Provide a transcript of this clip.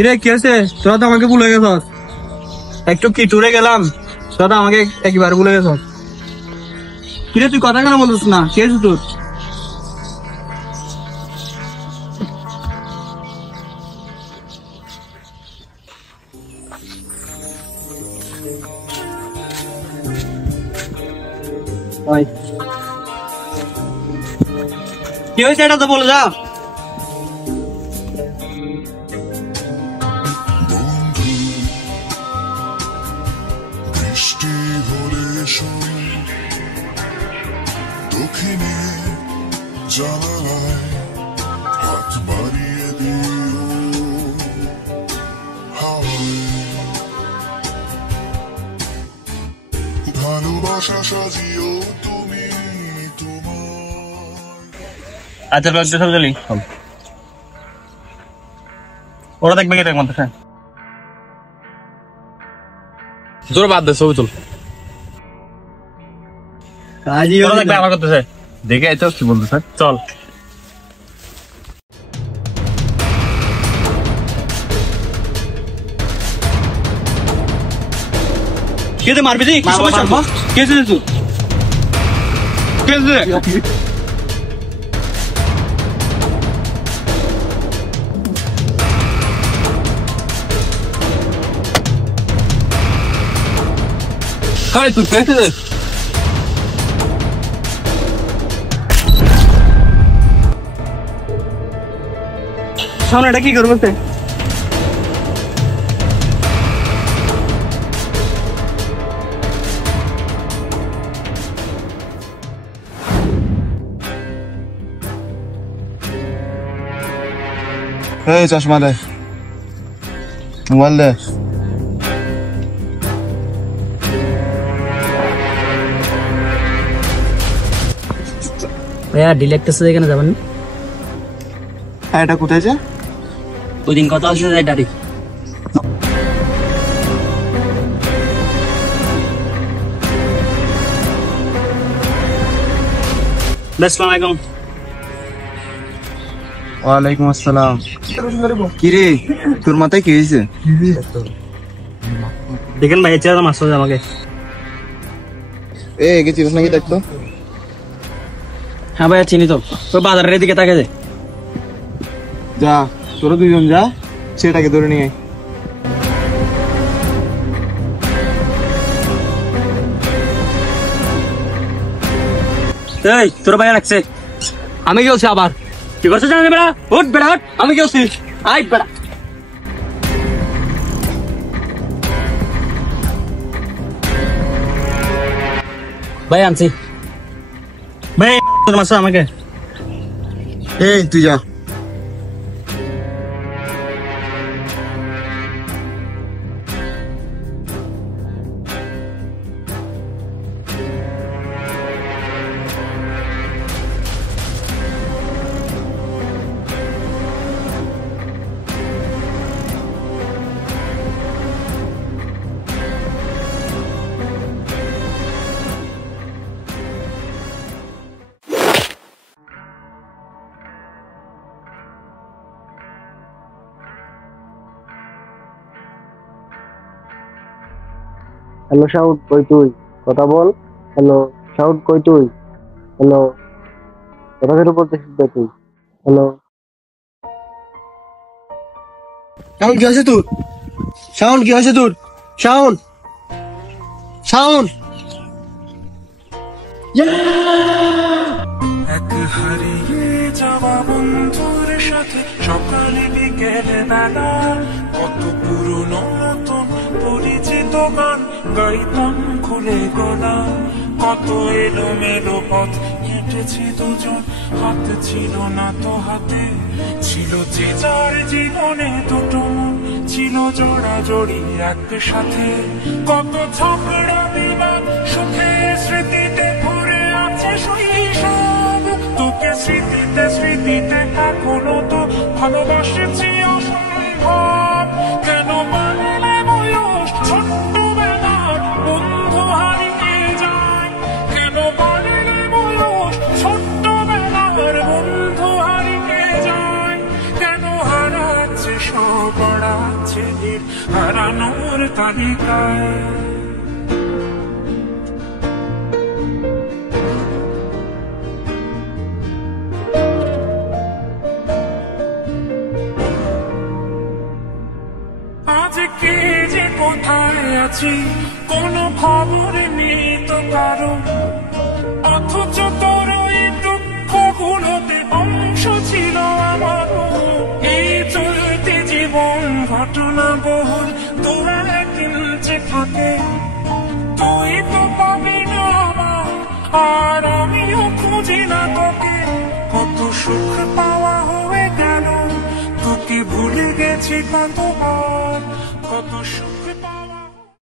কিরে কি আছে? তোরা তো আমাকে ভুলে গেছ। একটু কি টুরে গেলাম, তোরা তো আমাকে একবার ভুলে গেছ। কিরে তুই কথা কেন বলছিস না? কি আছে তোর? কি হয়েছে এটা তো বলে যা। বৃষ্টি হলে দক্ষিণে জানালায় হাত বাড়িয়ে দিও, হাওয়ায় ভালোবাসা সাজিও তুমি তোমার। আচ্ছা লজ্জা সব চলি ওরা দেখবে কি দেখবেন তোর বাদ দে, ছবি তুল। আমার করতেছে দেখে আইতো কি বলতেছে, চল। কে মারবি তুই? কি সমস্যা? কে তুই? কে তুই? হাই তুই পেতে দে। সামনে এটা কি করবো? এই চশমা দে, মোবাইল দে। ভাইয়া ডিলেক্ট আছে এখানে যাবেন? হ্যাঁ, এটা কোথায় যা? ওই দিন কথা হচ্ছে যে ডাইরেক্ট আসসালামু আলাইকুম। ওয়ালাইকুম আসসালাম। কিরে তোর মাথায় কি হয়েছে? দেখেন ভাই চেহারা মাছ আমাকে। একে চিনিস নাকি দেখতো? হ্যাঁ ভাইয়া চিনি তো, ওই বাজারের দিকে তাকে যায়। যা, তোরা দুইজন যা, সেটাকে ধরে নিয়ে এই তোর ভাইয়া রাখছে। আমি কি বলছি আবার? কি করছে জানি বেড়া? উঠ বেড়া উঠ। আমি কি বলছি? আই বেড়া। ভাই আনছি। ভাই তোর মাছ আমাকে। এই তুই যা। হ্যালো শাউট, কই তুই? কথা বল। হ্যালো শাউট, কই তুই? হ্যালো, কথা কেন বলতেছিস তুই? হ্যালো শাউন, কি হয়েছে তোর? শাউন, কি হয়েছে তোর? শাউন, শাউন। এক হারিয়ে যাওয়া বন্ধুর সাথে সকালে বিকেলে বেলা কত পুরনো নতুন পরিচিত গান গাইতাম খুলে গলা, কত এলোমেলো পথ হেঁটেছি দুজন, হাত ছিল না তো হাতে, ছিল যে যার জীবনে দুটো মন, ছিল জড়াজড়ি একসাথে, কত ঝগড়া বিবাদ সুখে স্মৃতিতে ভরে আছে শৈশব, তোকে স্মৃতিতে স্মৃতিতে এখনো তো ভালোবাসেছি অসম্ভব, কেন বাড়লে বয়স ছোট্টবেলার বন্ধু হারিয়ে যায়, কেন বাড়লে বয়স ছোট্টবেলার বন্ধু হারিয়ে যায়, কেন হারাচ্ছে সব তালিকায়। আজ কে যে কোথায় আছি কোনো খবর নেই তো কারো, অথচ তোর এই দুঃখগুলোতে অংশ ছিল আমারও। এই চলতে জীবন ঘটনা বহুল, তোরা একদিন যে থাকে তুই তো পাবি না আমার, আর আমিও খুঁজি না তোকে। কত সুখ পাওয়া হয়ে গেল, তোকে ভুলে গেছি কতবার, কত সুখ